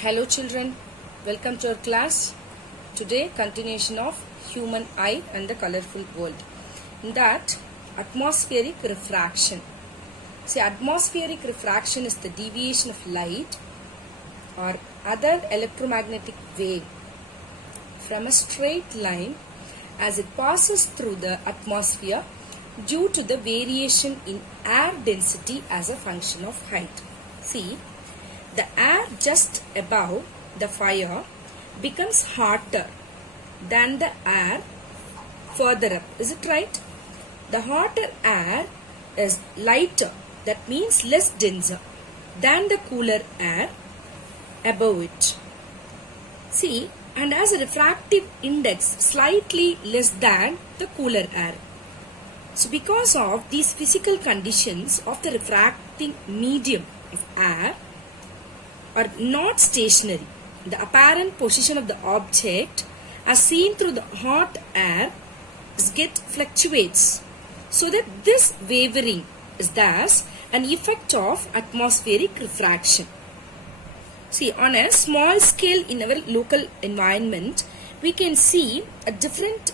Hello children, welcome to our class. Today continuation of human eye and the colorful world. In that, atmospheric refraction. See, atmospheric refraction is the deviation of light or other electromagnetic wave from a straight line as it passes through the atmosphere due to the variation in air density as a function of height. See, the air just above the fire becomes hotter than the air further up. Is it right? The hotter air is lighter, that means less denser than the cooler air above it. See, and has a refractive index slightly less than the cooler air. So because of these physical conditions of the refracting medium of air are not stationary, the apparent position of the object as seen through the hot air fluctuates, so that this wavering is thus an effect of atmospheric refraction. See, on a small scale in our local environment, we can see a different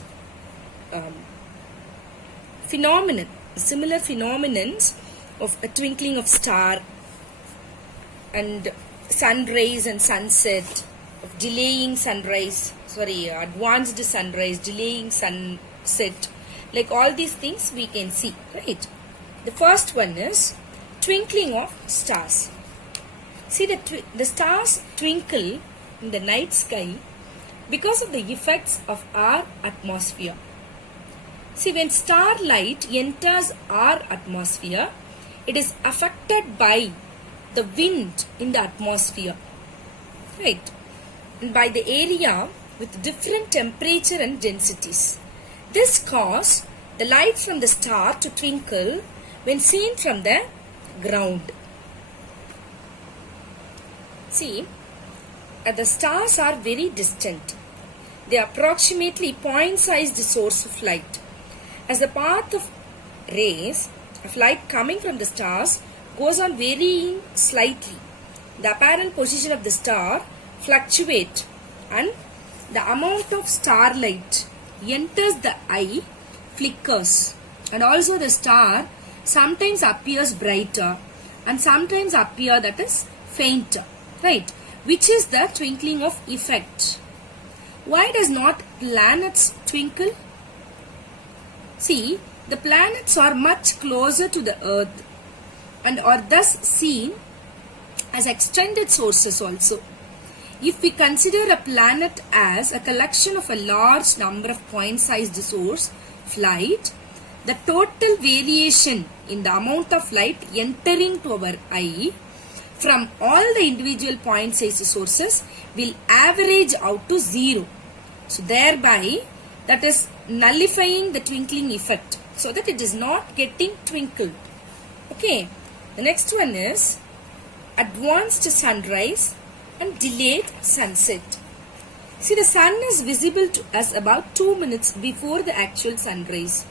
phenomenon, similar phenomenons of a twinkling of star and sunrise and sunset, of delaying sunrise, advanced sunrise, delaying sunset, like all these things we can see, right? The first one is twinkling of stars. See, the stars twinkle in the night sky because of the effects of our atmosphere. See, when starlight enters our atmosphere, it is affected by the wind in the atmosphere, right? And by the area with different temperature and densities. This causes the light from the star to twinkle when seen from the ground. See, the stars are very distant. They are approximately point-sized source of light. As the path of rays of light coming from the stars goes on varying slightly, the apparent position of the star fluctuates and the amount of starlight enters the eye flickers, and also the star sometimes appears brighter and sometimes appear that is fainter, right? Which is the twinkling of effect. Why does not planets twinkle? See, the planets are much closer to the earth and are thus seen as extended sources also. If we consider a planet as a collection of a large number of point-sized sources of light, the total variation in the amount of light entering to our eye from all the individual point-sized sources will average out to zero. So thereby, that is nullifying the twinkling effect, so that it is not getting twinkled. Okay. The next one is advanced sunrise and delayed sunset. See, the sun is visible to us about 2 minutes before the actual sunrise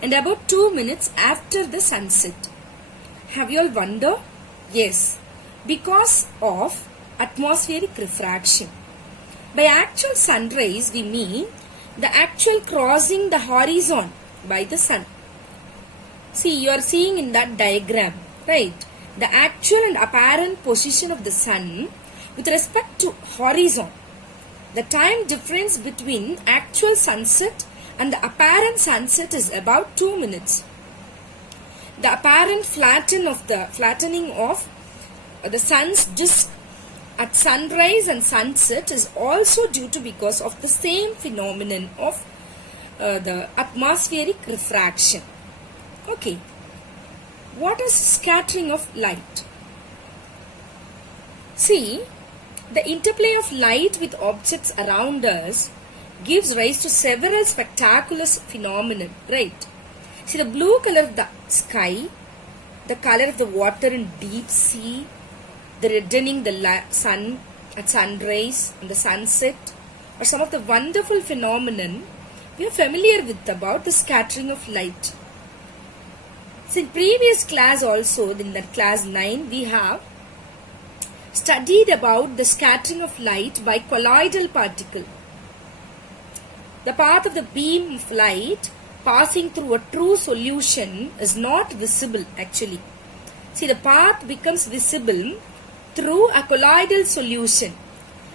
and about 2 minutes after the sunset. Have you all wondered? Yes, because of atmospheric refraction. By actual sunrise, we mean the actual crossing the horizon by the sun. See, you are seeing in that diagram, right, the actual and apparent position of the sun with respect to horizon. The time difference between actual sunset and the apparent sunset is about 2 minutes. The apparent flattening of the sun's disk at sunrise and sunset is also due to because of the same phenomenon of the atmospheric refraction. Okay. What is scattering of light? See, the interplay of light with objects around us gives rise to several spectacular phenomena, right? See, the blue color of the sky, the color of the water in deep sea, the reddening the sun at sunrise and the sunset are some of the wonderful phenomena we are familiar with about the scattering of light. So in previous class also, in that class 9, we have studied about the scattering of light by colloidal particle. The path of the beam of light passing through a true solution is not visible actually. See, the path becomes visible through a colloidal solution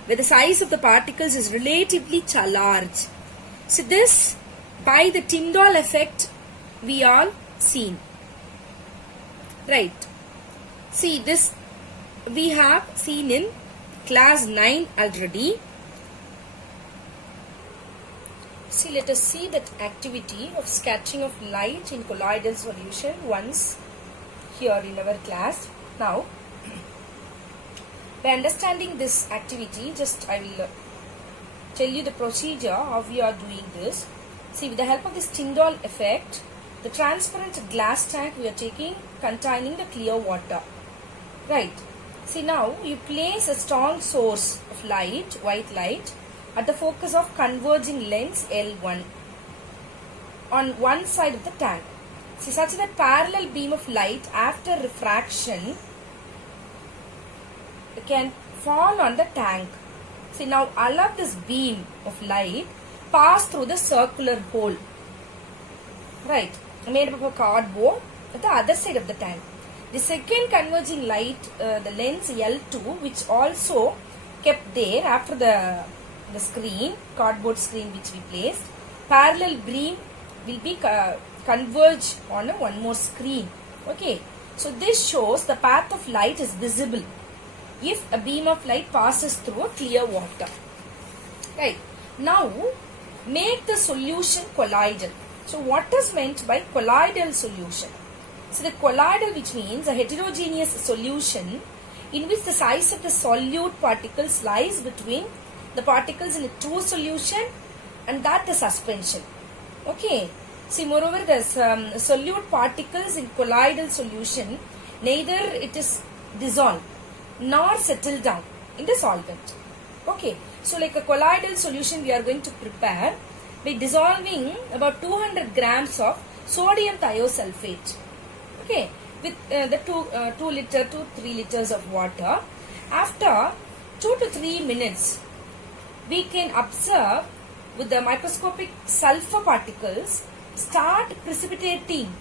where the size of the particles is relatively large. So this, by the Tyndall effect, we all seen. Right. See, this we have seen in class 9 already. See, let us see that activity of scattering of light in colloidal solution once here in our class. Now, by understanding this activity, just I will tell you the procedure how we are doing this. See, with the help of this Tyndall effect, the transparent glass tank we are taking containing the clear water. Right. See, now you place a strong source of light, white light, at the focus of converging lens L1 on one side of the tank. See, such that parallel beam of light after refraction can fall on the tank. See, now allow this beam of light pass through the circular hole, right, made up of a cardboard at the other side of the tank. The second converging light, the lens L2, which also kept there after the screen, cardboard screen which we placed, parallel beam will be converge on one more screen. Okay, so this shows the path of light is visible if a beam of light passes through a clear water. Right. Now, make the solution colloidal. So, what is meant by colloidal solution? So, the colloidal, which means a heterogeneous solution in which the size of the solute particles lies between the particles in a true solution and that the suspension. Okay. See, moreover, the solute particles in colloidal solution, neither it is dissolved nor settle down in the solvent. Okay. So, like a colloidal solution we are going to prepare by dissolving about 200 grams of sodium thiosulfate. Okay. With the 2 to 3 liters of water. After 2 to 3 minutes, we can observe with the microscopic sulfur particles start precipitating,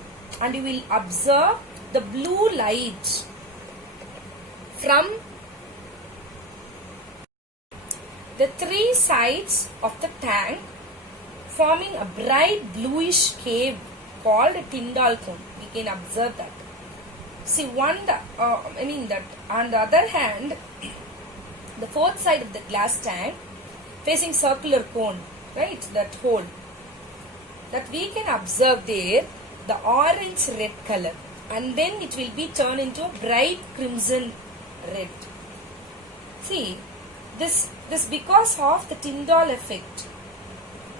and you will observe the blue light from the 3 sides of the tank, forming a bright bluish cave called a Tyndall cone. We can observe that. See, that on the other hand, the fourth side of the glass tank facing circular cone, right, that hole, that we can observe there the orange red color, and then it will be turned into a bright crimson red. See, this because of the Tyndall effect,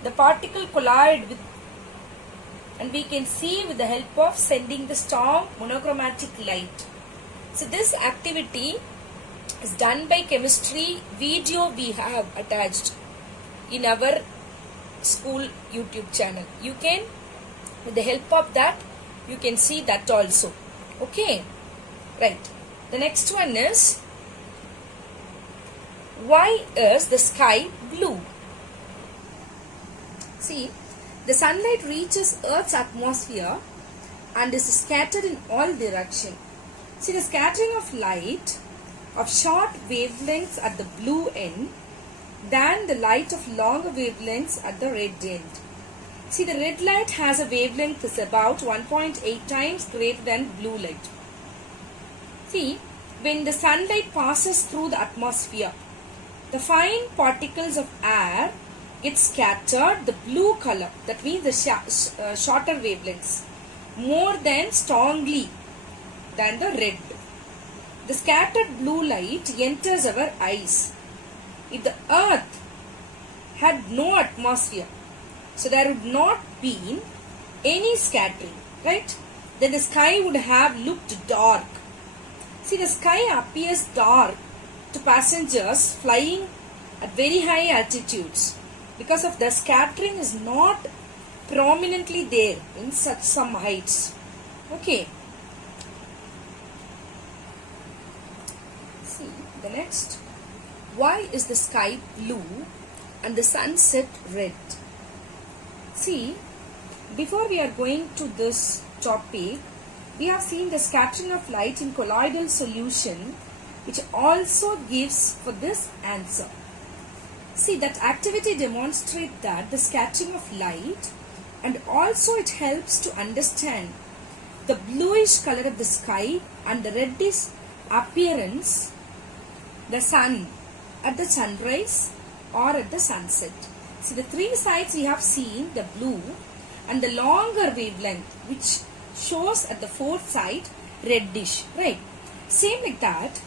the particle collide with, and we can see with the help of sending the strong monochromatic light. So this activity is done by chemistry video we have attached in our school YouTube channel. You can, with the help of that, you can see that also. Okay, right. The next one is, why is the sky blue? See, the sunlight reaches Earth's atmosphere and is scattered in all directions. See, the scattering of light of short wavelengths at the blue end than the light of longer wavelengths at the red end. See, the red light has a wavelength is about 1.8 times greater than blue light. See, when the sunlight passes through the atmosphere, the fine particles of air get scattered the blue color, that means the shorter wavelengths, more than strongly than the red. The scattered blue light enters our eyes. If the earth had no atmosphere, so there would not be any scattering, right? Then the sky would have looked dark. See, the sky appears dark to passengers flying at very high altitudes because of the scattering is not prominently there in such some heights. Okay. See, the next. Why is the sky blue and the sunset red? See, before we are going to this topic, we have seen the scattering of light in colloidal solution, which also gives for this answer. See, that activity demonstrates that the scattering of light, and also it helps to understand the bluish color of the sky and the reddish appearance, the sun at the sunrise or at the sunset. See, the three sides we have seen the blue and the longer wavelength which shows at the fourth side reddish, right? Same like that,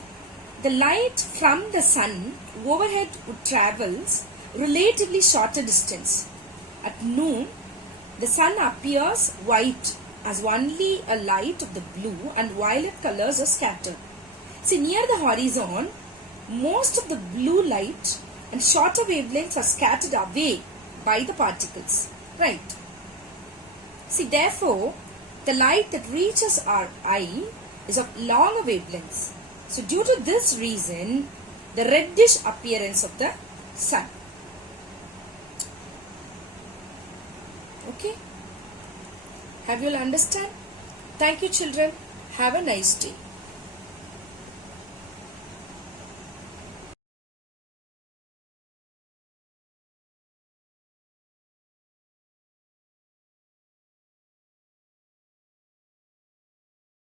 the light from the sun overhead would travels relatively shorter distance. At noon, the sun appears white as only a light of the blue and violet colors are scattered. See, near the horizon, most of the blue light and shorter wavelengths are scattered away by the particles, right? See, therefore, the light that reaches our eye is of longer wavelengths. So, due to this reason, the reddish appearance of the sun. Okay? Have you all understand? Thank you, children. Have a nice day.